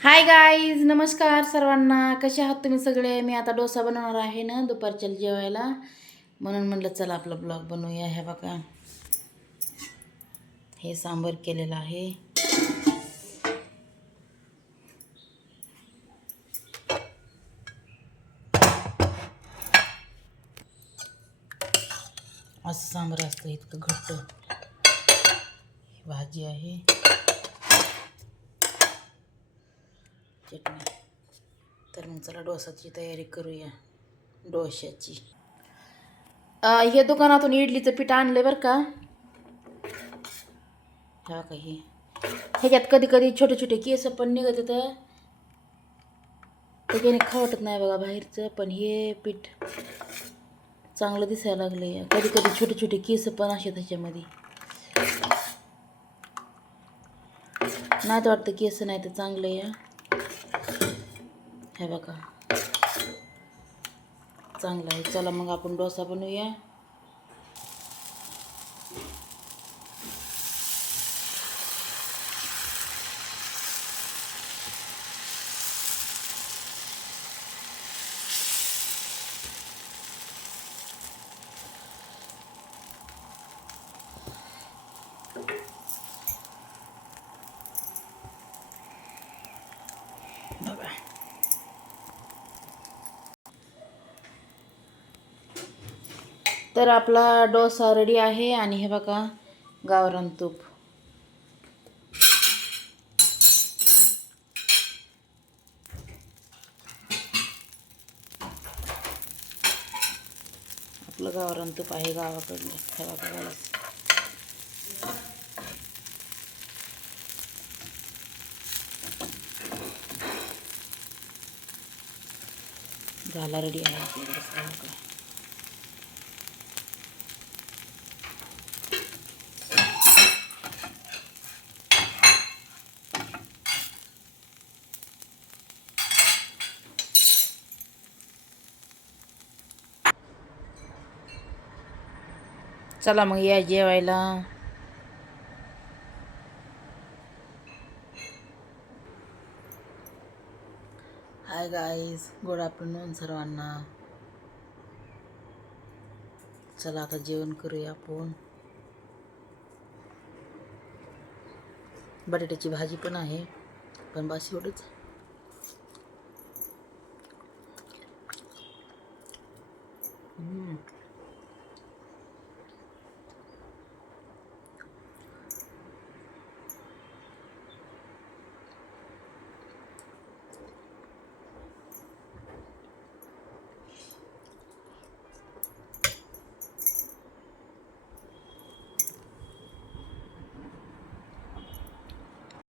Hi guys, नमस्कार सर्वांना. कसे आहात तुम्ही सगळे? मी आता डोसा बनवणार आहे ना दुपारच्या जेवायला, म्हणून म्हटलं चला आपला ब्लॉग बनवूया. हे बघा, हे सांबर केलेलं आहे. असं सांबर असतं इतकं घट्ट. भाजी आहे, चटणी. तर मग चला डोसाची तयारी करूया. डोश्याची हे दुकानातून इडलीचं पीठ आणलं बरं का. हा काही ह्याच्यात कधी कधी छोटे छोटे केस पण निघत येतं, त्याच्याने खाऊ वाटत नाही बघा बाहेरचं. पण हे पीठ चांगलं दिसायला लागले. कधी कधी छोटे छोटे केस पण असे त्याच्यामध्ये नाही तर वाटतं केस नाही तर चांगलं या. हे बघा चांगलं आहे. चला मग आपण डोसा बनवूया. बघा तर आपला डोसा रेडी आहे. आणि हे बघा गावरान तूप. आपलं गावरान तूप आहे गावाकडलं. हे बघा झाला रेडी आहे. चला मग या जेवायला. हाय गाईज, गुड आफ्टरनून सर्वांना. चला आता जेवण करूया आपण. बटाट्याची भाजी पण आहे, पण बस एवढंच.